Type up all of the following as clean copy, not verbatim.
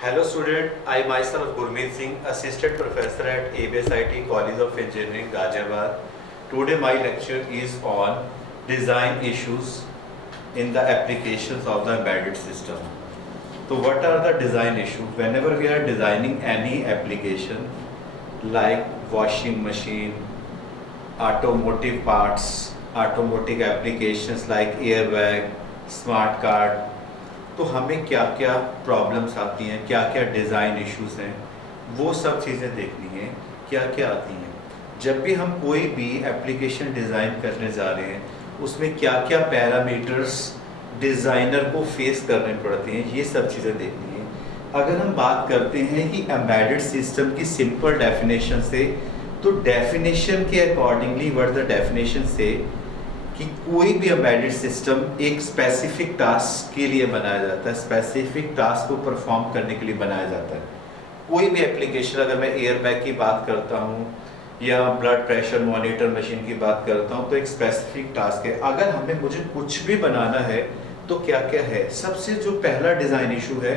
Hello student, I myself Gurmeet Singh, Assistant Professor at ABSIT College of Engineering, Ghaziabad. Today my lecture is on design issues in the applications of the embedded system. So what are the design issues? Whenever we are designing any application like washing machine, automotive parts, automotive applications like airbag, smart card, तो हमें क्या क्या problems आती हैं, क्या क्या design issues हैं, वो सब चीज़ें देखनी है क्या क्या आती हैं। जब भी हम कोई भी एप्लीकेशन डिज़ाइन करने जा रहे हैं उसमें क्या क्या पैरामीटर्स डिज़ाइनर को फेस करने पड़ते हैं, ये सब चीज़ें देखनी है। अगर हम बात करते हैं कि एम्बेडेड सिस्टम की सिंपल डेफिनेशन से, तो डेफिनेशन के अकॉर्डिंगली व्हाट द डेफिनेशन से कि कोई भी एम्बेडेड सिस्टम एक स्पेसिफिक टास्क के लिए बनाया जाता है, स्पेसिफिक टास्क को परफॉर्म करने के लिए बनाया जाता है। कोई भी एप्लीकेशन, अगर मैं एयरबैग की बात करता हूँ या ब्लड प्रेशर मॉनिटर मशीन की बात करता हूँ, तो एक स्पेसिफिक टास्क है। अगर हमें मुझे कुछ भी बनाना है तो क्या क्या है, सबसे जो पहला डिज़ाइन इशू है,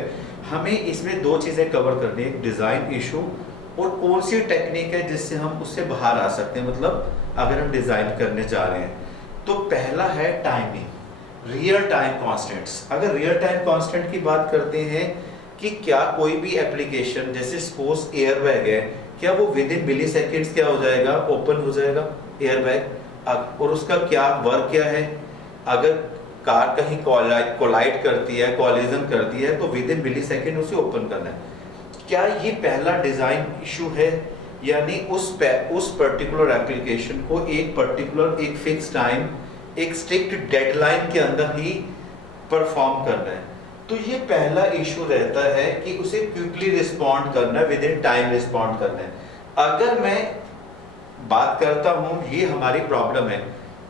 हमें इसमें दो चीज़ें कवर करनी है, डिज़ाइन इशू और कौन सी टेक्निक है जिससे हम उससे बाहर आ सकते हैं, मतलब अगर हम डिज़ाइन करने जा रहे हैं। तो पहला है टाइमिंग, रियल टाइम कांस्टेंट्स। अगर रियल टाइम कांस्टेंट की बात करते हैं कि क्या कोई भी एप्लीकेशन, जैसे सपोज एयरबैग है, क्या वो विद इन मिली सेकेंड्स क्या हो जाएगा, ओपन हो जाएगा एयरबैग, और उसका क्या वर्क क्या है। अगर कार कहीं कोलाइड करती है, कोलिजन करती है, तो विद इन मिली सेकेंड उसे ओपन करना है। क्या ये पहला डिजाइन इशू है, यानी उस पर्टिकुलर एप्लीकेशन को एक पर्टिकुलर एक फिक्स टाइम, एक स्ट्रिक्ट डेडलाइन के अंदर ही परफॉर्म करना है। तो ये पहला इशू रहता है कि उसे क्विकली रिस्पॉन्ड करना है, विद इन टाइम रिस्पॉन्ड करना है। अगर मैं बात करता हूं, ये हमारी प्रॉब्लम है,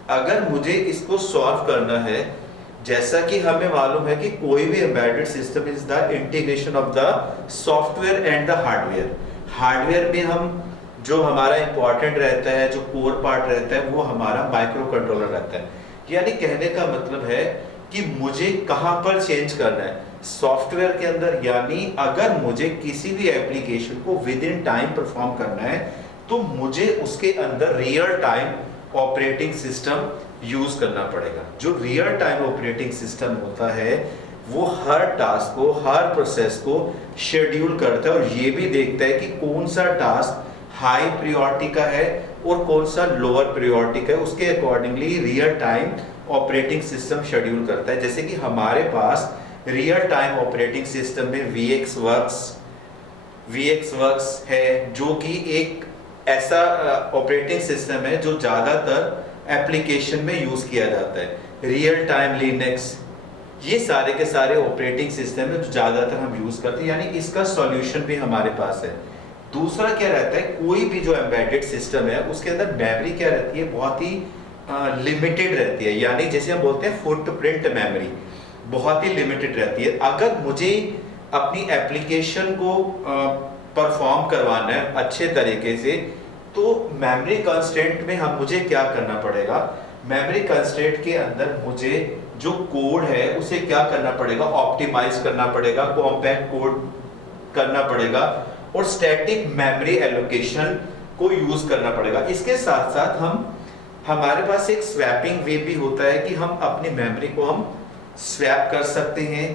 अगर मुझे इसको सॉल्व करना है, जैसा कि हमें मालूम है कि कोई भी embedded system is the integration of the software and the hardware. Hardware में हम जो हमारा इंपॉर्टेंट रहता है, जो कोर पार्ट रहता है, वो हमारा माइक्रो कंट्रोलर रहता है। यानी कहने का मतलब है कि मुझे कहां पर चेंज करना है, सॉफ्टवेयर के अंदर। यानी अगर मुझे किसी भी एप्लीकेशन को विद इन टाइम परफॉर्म करना है, तो मुझे उसके अंदर real time operating system use करना पड़ेगा। जो रियल टाइम ऑपरेटिंग सिस्टम होता है वो हर टास्क को, हर प्रोसेस को शेड्यूल करता है, और ये भी देखता है कि कौन सा टास्क हाई प्रायोरिटी का है और कौन सा लोअर प्रायोरिटी का है। उसके accordingly real time operating system schedule करता है। जैसे कि हमारे पास रियल टाइम ऑपरेटिंग सिस्टम में VxWorks है, जो कि एक ऐसा ऑपरेटिंग सिस्टम है जो ज्यादातर एप्लीकेशन में यूज किया जाता है। रियल टाइम लिनक्स, ये सारे के सारे ऑपरेटिंग सिस्टम है जो ज्यादातर हम यूज करते हैं, यानी इसका सॉल्यूशन भी हमारे पास है। दूसरा क्या रहता है, कोई भी जो एम्बेडेड सिस्टम है उसके अंदर मेमोरी क्या रहती है, बहुत ही लिमिटेड रहती है। यानी जैसे हम बोलते हैं फुटप्रिंट मेमोरी, बहुत ही लिमिटेड रहती है। अगर मुझे अपनी एप्लीकेशन को परफॉर्म करवाना है अच्छे तरीके से, तो मेमोरी कंस्ट्रेंट में मुझे क्या करना पड़ेगा, मेमोरी कंस्ट्रेंट के अंदर मुझे जो कोड है उसे क्या करना पड़ेगा, ऑप्टिमाइज करना पड़ेगा, कॉम्पैक्ट कोड करना पड़ेगा, और स्टैटिक मेमोरी एलोकेशन को यूज करना पड़ेगा। इसके साथ साथ हमारे पास एक स्वैपिंग वे भी होता है कि हम अपनी मेमोरी को हम स्वैप कर सकते हैं।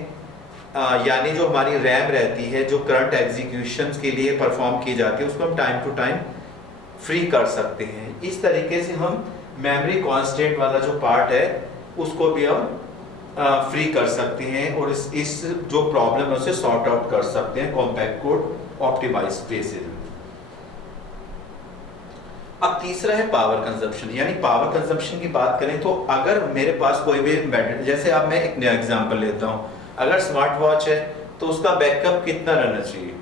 यानी जो हमारी रैम रहती है, जो करंट एग्जीक्यूशन के लिए परफॉर्म की जाती है, उसको हम टाइम टू टाइम फ्री कर सकते हैं। इस तरीके से हम मेमोरी कांस्टेंट वाला जो पार्ट है उसको भी हम फ्री कर सकते हैं, और इस जो प्रॉब्लम है उसे सॉर्ट आउट कर सकते हैं कॉम्पैक्ट कोड ऑप्टिमाइज बेसिस में। अब तीसरा है पावर कंजप्शन। यानी पावर कंजप्शन की बात करें तो अगर मेरे पास कोई भी एम्बेडेड, जैसे अब मैं एक नया एग्जांपल लेता हूं, अगर स्मार्ट वॉच है तो उसका बैकअप कितना रहना चाहिए,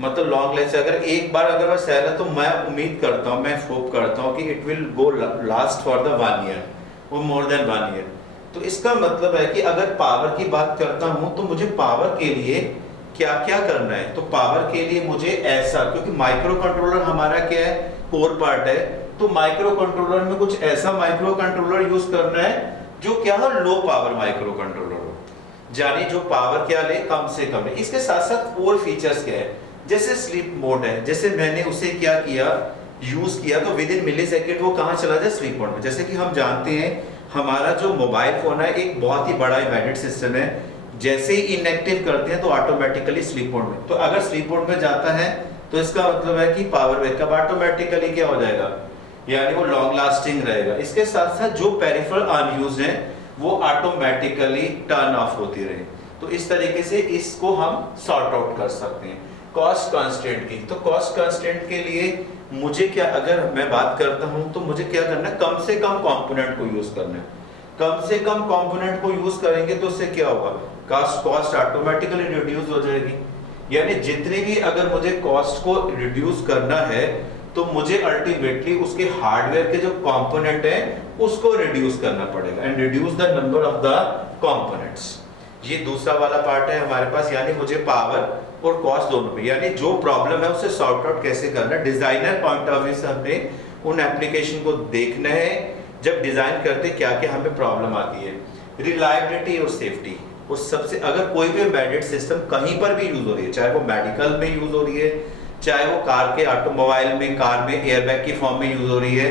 मतलब लॉन्ग लाइफ से अगर एक बार अगर सेल है, तो मैं उम्मीद करता हूं, मैं होप करता हूं कि it will go last for the 1 year और मोर देन 1 ईयर। तो इसका मतलब है कि अगर पावर की बात करता हूं तो मुझे पावर के लिए क्या क्या करना है। तो पावर के लिए मुझे ऐसा, क्योंकि माइक्रो कंट्रोलर हमारा क्या है, कोर पार्ट है, तो माइक्रो कंट्रोलर में कुछ ऐसा माइक्रो कंट्रोलर यूज करना है जो क्या हो, लो पावर माइक्रो कंट्रोलर हो। यानी जो पावर क्या ले, कम से कम ले। इसके साथ साथ और फीचर्स क्या है, जैसे स्लीप मोड है, जैसे मैंने उसे क्या किया, यूज किया तो विद इन मिली सेकेंड वो कहाँ चला जाए, स्लीप मोड में। जैसे कि हम जानते हैं हमारा जो मोबाइल फोन है एक बहुत ही बड़ा एम्बेडेड सिस्टम है, जैसे ही इनएक्टिव करते हैं तो ऑटोमेटिकली स्लीप मोड में, तो अगर स्लीप मोड में जाता है तो इसका मतलब है कि पावर बैकअप ऑटोमेटिकली क्या हो जाएगा, यानी वो लॉन्ग लास्टिंग रहेगा। इसके साथ साथ जो पेरिफेरल अनयूज्ड है वो ऑटोमेटिकली टर्न ऑफ होती रहे। तो इस तरीके से इसको हम सॉर्ट आउट कर सकते हैं। कॉस्ट कंस्ट्रेंट की, तो कॉस्ट कंस्ट्रेंट के लिए मुझे क्या, अगर मैं बात करता हूं तो मुझे क्या करना है, कम से कम कंपोनेंट को यूज करना है। कम से कम कंपोनेंट को यूज करेंगे तो उससे क्या होगा, कॉस्ट ऑटोमेटिकली रिड्यूस हो जाएगी। यानी जितनी भी अगर मुझे कॉस्ट को रिड्यूस करना है तो मुझे अल्टीमेटली उसके हार्डवेयर के जो कंपोनेंट है उसको रिड्यूस करना पड़ेगा, and reduce the number of the components. ये दूसरा वाला पार्ट है हमारे पास, यानी मुझे पावर और कॉस्ट दोनों पे, यानी जो प्रॉब्लम है उसे सॉर्ट आउट कैसे करना है। डिजाइनर पॉइंट ऑफ व्यू से हमने उन एप्लीकेशन को देखना है जब डिजाइन करते क्या क्या हमें प्रॉब्लम आती है। रिलायबिलिटी और सेफ्टी, और सबसे अगर कोई भी एम्बेडेड सिस्टम कहीं पर भी यूज हो रही है, चाहे वो मेडिकल में यूज हो रही है, चाहे वो कार के ऑटोमोबाइल में, कार में एयरबैग की फॉर्म में यूज हो रही है,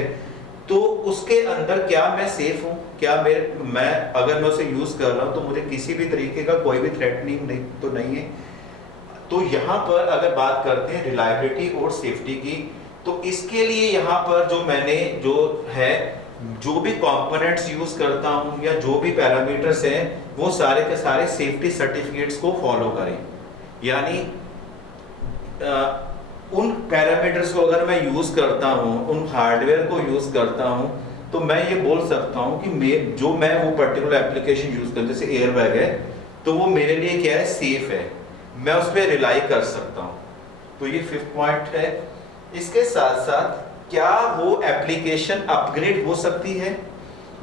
तो उसके अंदर क्या मैं सेफ हूँ, क्या मैं अगर मैं उसे यूज कर रहा हूँ तो मुझे किसी भी तरीके का कोई भी थ्रेटनिंग नहीं तो नहीं है। तो यहाँ पर अगर बात करते हैं रिलायबिलिटी और सेफ्टी की, तो इसके लिए यहाँ पर जो मैंने जो है, जो भी कंपोनेंट्स यूज करता हूँ या जो भी पैरामीटर्स हैं वो सारे के सारे सेफ्टी सर्टिफिकेट्स को फॉलो करें। यानी उन पैरामीटर्स को अगर मैं यूज करता हूँ, उन हार्डवेयर को यूज करता हूँ, तो मैं ये बोल सकता हूँ कि मैं वो पर्टिकुलर एप्लीकेशन यूज कर, जैसे एयरबैग है तो वो मेरे लिए क्या है, सेफ है, मैं उस पर रिलाई कर सकता हूँ। तो ये 5th पॉइंट है। इसके साथ साथ क्या वो एप्लीकेशन अपग्रेड हो सकती है,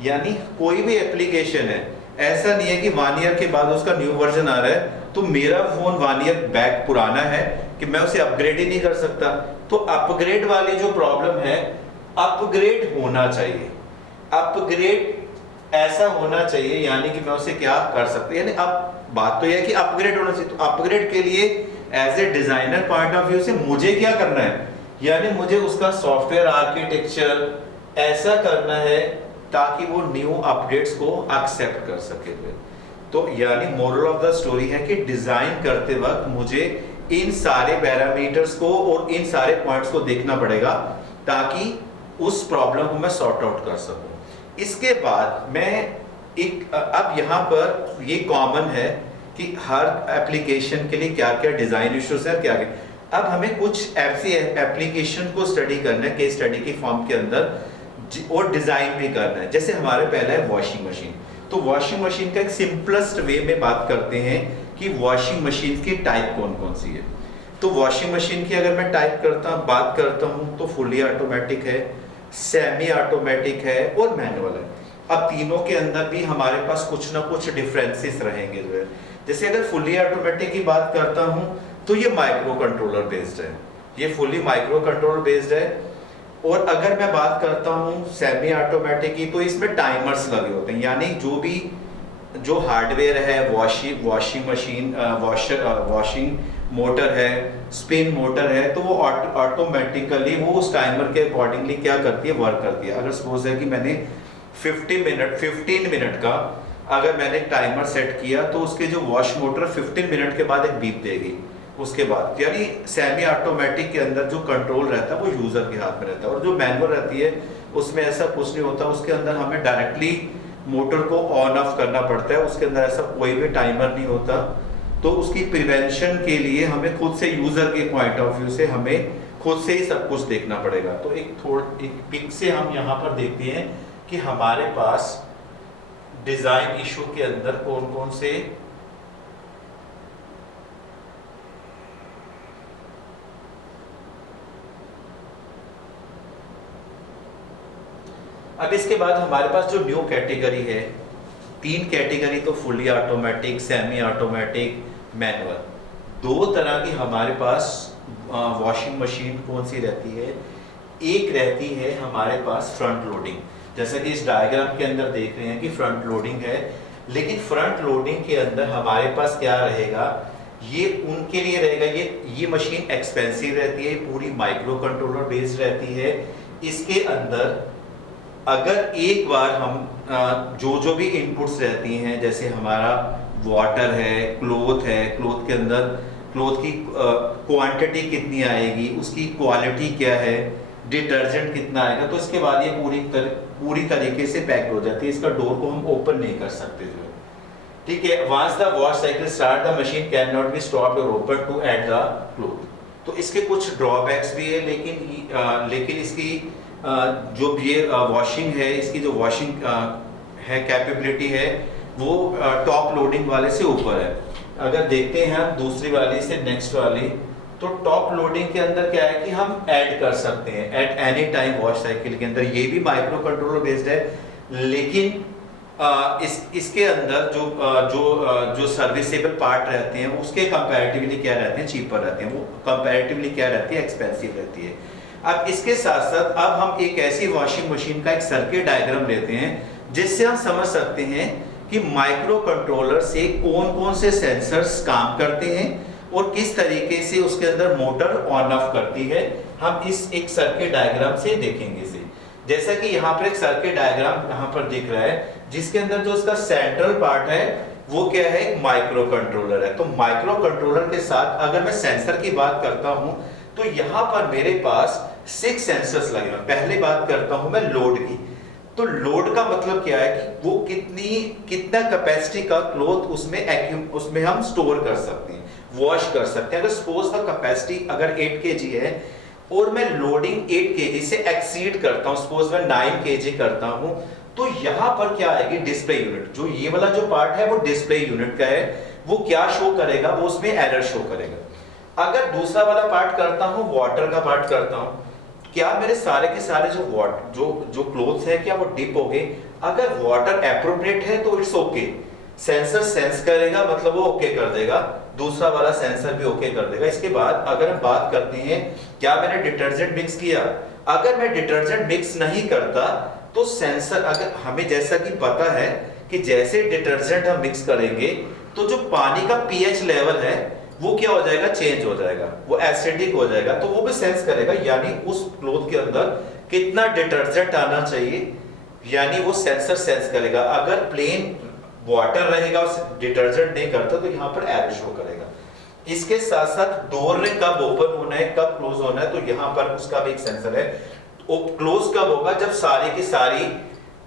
यानी कोई भी एप्लीकेशन है, ऐसा नहीं है कि 1 ईयर के बाद उसका न्यू वर्जन आ रहा है तो मेरा फोन 1 ईयर बैक पुराना है कि मैं उसे अपग्रेड ही नहीं कर सकता। तो अपग्रेड वाली जो प्रॉब्लम है, अपग्रेड होना चाहिए, अपग्रेड ऐसा होना चाहिए, यानी कि मैं उसे क्या कर सकता, यानी अब बात तो यह है कि अपग्रेड होना चाहिए। तो अपग्रेड के लिए as a designer point of view से मुझे क्या करना है, यानी मुझे उसका सॉफ्टवेयर आर्किटेक्चर ऐसा करना है ताकि वो न्यू अपडेट्स को एक्सेप्ट कर सके। तो यानी मोरल ऑफ द स्टोरी है कि डिजाइन करते वक्त मुझे इन सारे पैरामीटर्स को और इन सारे पॉइंट्स को देखना पड़ेगा ताकि उस प्रॉब्लम को मैं सॉर्ट आउट कर सकूं। इसके बाद मैं अब यहाँ पर ये कॉमन है कि हर एप्लीकेशन के लिए क्या क्या डिजाइन इश्यूज है, क्या क्या। अब हमें कुछ ऐसी एप्लीकेशन को स्टडी करना है केस स्टडी की फॉर्म के अंदर, और डिजाइन भी करना है। जैसे हमारे पहला है वॉशिंग मशीन। तो वॉशिंग मशीन का एक सिंपलेस्ट वे में बात करते हैं कि वॉशिंग मशीन की टाइप कौन कौन सी है। तो वॉशिंग मशीन की अगर मैं बात करता हूं तो फुली ऑटोमेटिक है, सेमी ऑटोमेटिक है और मैनुअल है। अब तीनों के अंदर भी हमारे पास कुछ ना कुछ डिफरेंसेस रहेंगे जो है। जैसे अगर फुली ऑटोमेटिक की बात करता हूं तो ये माइक्रो कंट्रोलर बेस्ड है, ये फुली माइक्रो कंट्रोलर बेस्ड है। और अगर मैं बात करता हूं सेमी ऑटोमेटिक की, तो इसमें टाइमर्स लगे होते हैं, यानी जो हार्डवेयर है, वॉशिंग मशीन, वॉशिंग मोटर है, स्पिन मोटर है, तो वो ऑटोमेटिकली वो उस टाइमर के अकॉर्डिंगली क्या करती है, वर्क करती है। अगर सपोज है कि मैंने 15 मिनट का अगर मैंने टाइमर सेट किया तो उसके जो वॉश मोटर 15 मिनट के बाद एक बीप देगी उसके बाद। यानी सेमी ऑटोमेटिक के अंदर जो कंट्रोल रहता है वो यूजर के हाथ में रहता है, और जो मैनुअल रहती है उसमें ऐसा कुछ नहीं होता, उसके अंदर हमें डायरेक्टली मोटर को ऑन ऑफ करना पड़ता है, उसके अंदर ऐसा कोई भी टाइमर नहीं होता। तो उसकी प्रिवेंशन के लिए हमें खुद से यूजर के पॉइंट ऑफ व्यू से हमें खुद से ही सब कुछ देखना पड़ेगा। तो एक पिक से हम यहाँ पर देखते हैं कि हमारे पास डिजाइन इशू के अंदर कौन कौन से अब इसके बाद हमारे पास जो न्यू कैटेगरी है, 3 कैटेगरी तो fully automatic, semi automatic, manual. 2 तरह की हमारे पास वॉशिंग मशीन कौन सी रहती है, एक रहती है हमारे पास फ्रंट लोडिंग, जैसे कि इस डायग्राम के अंदर देख रहे हैं कि फ्रंट लोडिंग है। लेकिन फ्रंट लोडिंग के अंदर हमारे पास क्या रहेगा, ये उनके लिए रहेगा, ये मशीन एक्सपेंसिव रहती है, पूरी माइक्रो कंट्रोलर बेस्ड रहती है। इसके अंदर अगर एक बार हम जो भी इनपुट्स रहती हैं, जैसे हमारा वाटर है, क्लोथ के अंदर क्लोथ की क्वांटिटी कितनी आएगी, उसकी क्वालिटी क्या है, डिटर्जेंट कितना आएगा, तो इसके बाद ये पूरी तरीके से पैक्ड हो जाती है। इसका डोर को हम ओपन नहीं कर सकते जो है, ठीक है। Once the wash cycle start the machine can not be stopped और open to add the cloth. तो इसके कुछ ड्रॉबैक्स भी है, लेकिन इसकी जो ये वॉशिंग है, इसकी जो वॉशिंग है कैपेबिलिटी है, वो टॉप लोडिंग वाले से ऊपर है। अगर देखते हैं हम दूसरी वाली से नेक्स्ट वाली, तो टॉप लोडिंग के अंदर क्या है कि हम ऐड कर सकते हैं at any time wash cycle के अंदर। ये भी माइक्रो कंट्रोलर बेस्ड है, लेकिन इसके अंदर जो सर्विसेबल पार्ट रहते हैं उसके कंपैरेटिवली क्या रहते हैं, चीपर रहते हैं। वो कंपैरेटिवली क्या रहती है, एक्सपेंसिव रहती है। अब इसके साथ साथ अब हम एक ऐसी वॉशिंग मशीन का एक सर्किट डायग्राम लेते हैं जिससे हम समझ सकते हैं कि माइक्रो कंट्रोलर से कौन कौन से सेंसर्स काम करते हैं और किस तरीके से उसके अंदर मोटर ऑन ऑफ करती है। हम इस एक सर्किट डायग्राम से देखेंगे इसे। जैसा कि यहाँ पर एक सर्किट डायग्राम यहाँ पर दिख रहा है, जिसके अंदर जो इसका सेंट्रल पार्ट है वो क्या है, एक माइक्रो कंट्रोलर है। तो माइक्रो कंट्रोलर के साथ अगर मैं सेंसर की बात करता हूं तो यहाँ पर मेरे पास 6 सेंसर्स लगे हैं। पहले बात करता हूं मैं लोड की। तो लोड का मतलब क्या है कि वो कितना कैपेसिटी का क्लोथ उसमें हम स्टोर कर सकते हैं, वॉश कर सकते हैं। अगर सपोज द कैपेसिटी अगर 8 kg है और मैं लोडिंग 8 kg से एक्सीड करता हूं, सपोज मैं 9 kg करता हूं, तो यहां पर क्या आएगी, डिस्प्ले यूनिट। जो ये वाला जो पार्ट है वो डिस्प्ले यूनिट का है, वो क्या शो करेगा, वो उसमें एरर शो करेगा। अगर दूसरा वाला पार्ट करता हूं, वाटर का पार्ट करता हूं, क्या मेरे सारे के सारे जो क्लोथ्स है क्या वो डिप हो गए। अगर वाटर एप्रोप्रिएट है तो इट्स ओके, सेंसर सेंस करेगा, मतलब वो ओके कर देगा, दूसरा वाला सेंसर भी ओके कर देगा। इसके बाद अगर हम बात करते हैं क्या मैंने डिटर्जेंट मिक्स किया, अगर मैं डिटर्जेंट मिक्स नहीं करता तो सेंसर, अगर हमें जैसा कि पता है कि जैसे डिटर्जेंट हम मिक्स करेंगे तो जो पानी का पीएच लेवल है वो क्या हो जाएगा, चेंज हो जाएगा, वो एसिडिक हो जाएगा, तो वो भी सेंस करेगा। यानी उस क्लोथ के अंदर कितना डिटर्जेंट आना चाहिए, यानी वो सेंसर सेंस करेगा। अगर प्लेन वाटर रहेगा और डिटर्जेंट नहीं करता तो यहाँ पर एरर शो करेगा। इसके साथ साथ डोर ने कब ओपन होना है, कब क्लोज होना है, तो यहाँ पर उसका भी एक सेंसर है। क्लोज कब होगा, जब सारी की सारी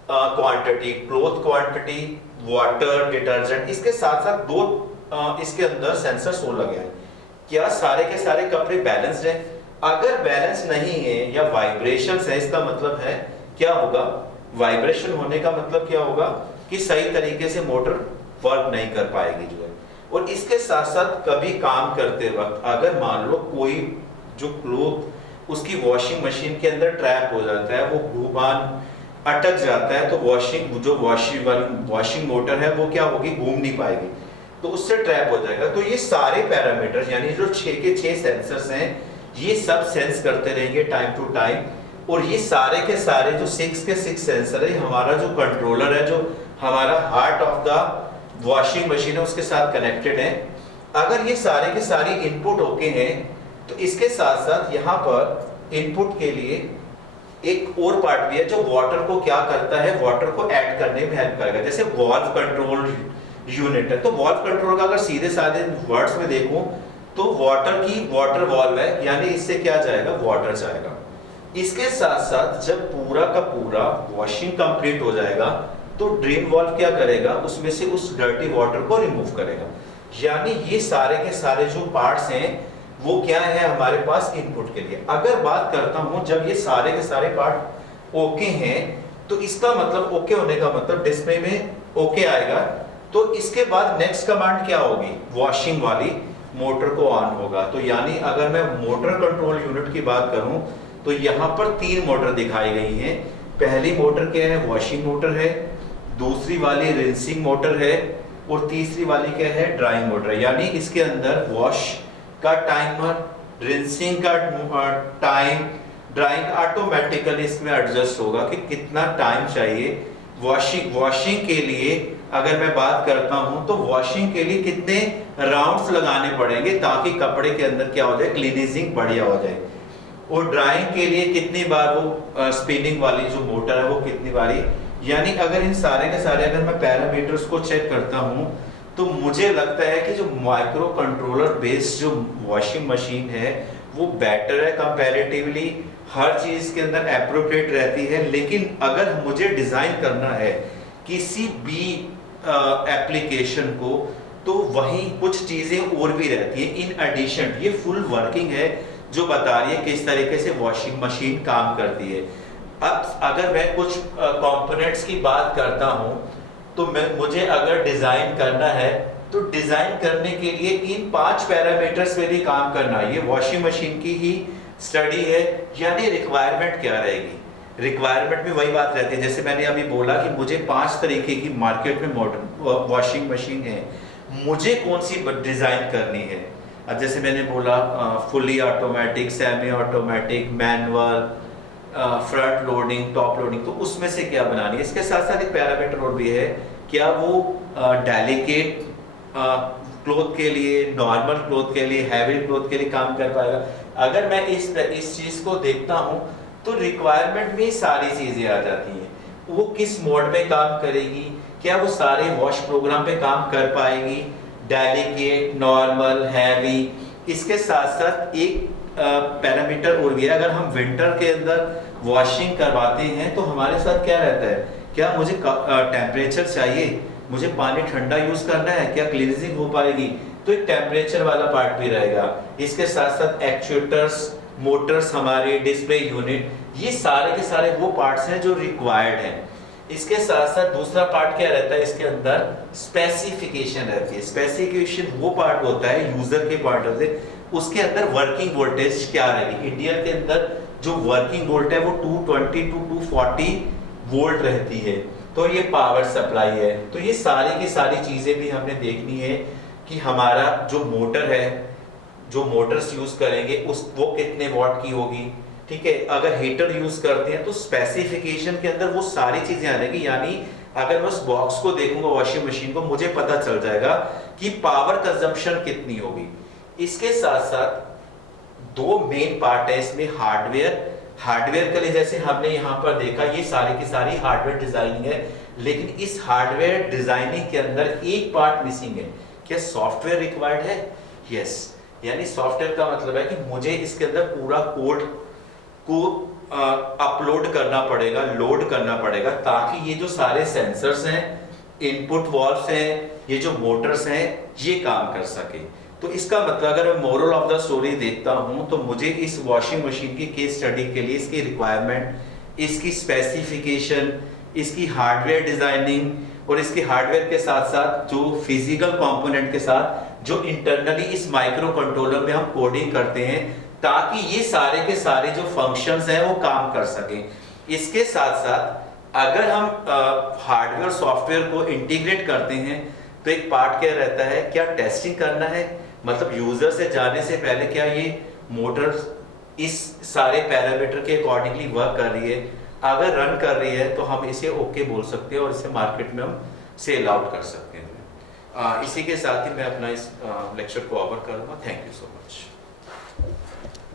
quantity, cloth quantity, water, detergent, इसके साथ साथ दो इसके अंदर सेंसर्स हो लगे हैं। क्या सारे के सारे कपड़े बैलेंस्ड हैं? अगर बैलेंस नहीं है या वाइब्रेशंस है, इसका मतलब है क्या होगा, वाइब्रेशन होने का मतलब क्या होगा कि सही तरीके से मोटर वर्क नहीं कर पाएगी जो है। और इसके साथ साथ कभी काम करते वक्त अगर मान लो कोई जो क्लोथ उसकी वॉशिंग मशीन के अंदर ट्रैप हो जाता है, वो घूमान अटक जाता है, तो वॉशिंग मोटर है वो क्या होगी, घूम नहीं पाएगी, तो उससे ट्रैप हो जाएगा। तो ये सारे पैरामीटर्स यानी जो 6 के 6 सेंसर्स हैं ये सब सेंस करते रहेंगे टाइम टू टाइम। और ये सारे के सारे जो 6 के 6 सेंसर है, हमारा जो कंट्रोलर है, जो हमारा heart of the washing machine है, उसके साथ कनेक्टेड है। अगर ये सारे के सारे इनपुट ओके हैं तो इसके साथ साथ यहाँ पर इनपुट के लिए एक और पार्ट भी है जो वाटर को क्या करता है, वाटर को ऐड करने में हेल्प करेगा। जैसे वाल्व कंट्रोल यूनिट है, तो वाल्व कंट्रोल का अगर सीधे साधे वर्ड्स में देखूं तो वाटर वाल्व है, यानी इससे क्या जाएगा, वाटर जाएगा। इसके साथ साथ जब पूरा का पूरा वॉशिंग कंप्लीट हो जाएगा तो ड्रेन वाल्व क्या करेगा, उसमें से उस डर्टी वाटर को रिमूव करेगा। यानी ये सारे के सारे जो पार्ट्स हैं वो क्या है हमारे पास इनपुट के लिए। अगर बात करता हूं जब ये सारे के सारे पार्ट ओके हैं तो इसका मतलब ओके होने का मतलब डिस्प्ले में ओके आएगा। तो इसके बाद नेक्स्ट कमांड क्या होगी, वॉशिंग वाली मोटर को ऑन होगा। तो यानी अगर मैं मोटर कंट्रोल यूनिट की बात करूं तो यहाँ पर 3 मोटर दिखाई गई हैं। पहली मोटर क्या है, वॉशिंग मोटर है, दूसरी वाली रिंसिंग मोटर है और तीसरी वाली क्या है, ड्राइंग मोटर। यानी इसके अंदर वॉश का टाइमर, रिंसिंग का टाइम, ड्राइंग ऑटोमेटिकली इसमें एडजस्ट होगा कि कितना टाइम चाहिए वॉशिंग के लिए अगर मैं बात करता हूं तो वॉशिंग के लिए कितने राउंड्स लगाने पड़ेंगे ताकि कपड़े के अंदर क्या हो जाए, क्लीनिजिंग बढ़िया हो जाए। और ड्राइंग के लिए कितनी बार वो स्पिनिंग वाली जो मोटर है वो कितनी बारी, यानी अगर इन सारे के सारे अगर मैं पैरामीटर्स को चेक करता हूं तो मुझे लगता है कि जो माइक्रो कंट्रोलर बेस्ड जो वॉशिंग मशीन है वो बेटर है कंपैरेटिवली, हर चीज के अंदर एप्रोप्रिएट रहती है। लेकिन अगर मुझे डिजाइन करना है किसी भी एप्लीकेशन को तो वहीं कुछ चीजें और भी रहती है इन एडिशन। ये फुल वर्किंग है जो बता रही है किस तरीके से वॉशिंग मशीन काम करती है। अब अगर मैं कुछ कंपोनेंट्स की बात करता हूं तो मुझे अगर डिजाइन करना है तो डिजाइन करने के लिए इन 5 पैरामीटर्स पे भी काम करना है। ये वॉशिंग मशीन की ही स्टडी है, यानी रिक्वायरमेंट क्या रहेगी। रिक्वायरमेंट में वही बात रहती है, जैसे मैंने अभी बोला कि मुझे 5 तरीके की मार्केट में मॉडर्न वॉशिंग मशीन है, मुझे कौन सी डिजाइन करनी है। अब जैसे मैंने बोला fully automatic, semi automatic, manual, front loading, top loading, तो उसमें से क्या बनानी है। इसके साथ साथ एक पैरामीटर और भी है, क्या वो डेलिकेट क्लोथ के लिए, नॉर्मल क्लोथ के लिए, हैवी क्लोथ के लिए काम कर पाएगा। अगर मैं इस चीज को देखता हूं तो रिक्वायरमेंट में सारी चीजें आ जाती हैं। वो किस मोड में काम करेगी, क्या वो सारे वॉश प्रोग्राम पे काम कर पाएगी, डेलिकेट, नॉर्मल, हैवी। इसके साथ साथ एक पैरामीटर और भी है, अगर हम विंटर के अंदर वॉशिंग करवाते हैं तो हमारे साथ क्या रहता है, क्या मुझे टेम्परेचर चाहिए, मुझे पानी ठंडा यूज करना है, क्या क्लींजिंग हो पाएगी, तो एक टेम्परेचर वाला पार्ट भी रहेगा। इसके साथ साथ एक्चुएटर्स, मोटर्स, हमारे डिस्प्ले यूनिट, ये सारे के सारे वो पार्ट्स हैं जो रिक्वायर्ड हैं। इसके साथ साथ दूसरा पार्ट क्या रहता है, इसके अंदर स्पेसिफिकेशन रहती है। स्पेसिफिकेशन वो पार्ट होता है यूजर के पार्ट होते, उसके अंदर वर्किंग वोल्टेज क्या रहेगी। इंडियन के अंदर जो वर्किंग वोल्ट है वो 220 टू 240 वोल्ट रहती है, तो ये पावर सप्लाई है। तो ये सारी की सारी चीजें भी हमने देखनी है कि हमारा जो मोटर है, जो मोटर्स यूज करेंगे उस वो कितने वॉट की होगी, ठीक है। अगर हीटर यूज करते हैं तो स्पेसिफिकेशन के अंदर वो सारी चीजें आ जाएगी, यानी अगर मैं उस बॉक्स को देखूंगा वॉशिंग मशीन को, मुझे पता चल जाएगा कि पावर कंजम्पशन कितनी होगी। इसके साथ साथ 2 मेन पार्ट है इसमें, हार्डवेयर के लिए जैसे हमने यहाँ पर देखा ये सारी की सारी हार्डवेयर डिजाइनिंग है, लेकिन इस हार्डवेयर डिजाइनिंग के अंदर एक पार्ट मिसिंग है। क्या सॉफ्टवेयर रिक्वायर्ड है? यस, यानी सॉफ्टवेयर का मतलब है कि मुझे इसके अंदर पूरा कोड को अपलोड करना पड़ेगा, लोड करना पड़ेगा, ताकि ये जो सारे सेंसर्स हैं, इनपुट वॉल्व्स हैं, ये जो मोटर्स हैं, ये काम कर सके। तो इसका मतलब अगर मैं मोरल ऑफ द स्टोरी देखता हूं तो मुझे इस वॉशिंग मशीन की केस स्टडी के लिए इसकी रिक्वायरमेंट, इसकी स्पेसिफिकेशन, इसकी हार्डवेयर डिजाइनिंग और इसके हार्डवेयर के साथ साथ जो फिजिकल कंपोनेंट के साथ जो इंटरनली इस माइक्रो कंट्रोलर में हम कोडिंग करते हैं, ताकि ये सारे के सारे जो फंक्शंस हैं वो काम कर सकें। इसके साथ साथ अगर हम हार्डवेयर सॉफ्टवेयर को इंटीग्रेट करते हैं तो एक पार्ट क्या रहता है, क्या टेस्टिंग करना है, मतलब यूजर से जाने से पहले क्या ये मोटर इस सारे पैरामीटर के अकॉर्डिंगली वर्क कर रही है। अगर रन कर रही है तो हम इसे ओके बोल सकते हैं और इसे मार्केट में हम सेल आउट कर सकते हैं। इसी के साथ ही मैं अपना इस लेक्चर को ओवर करूंगा। Thank you so much.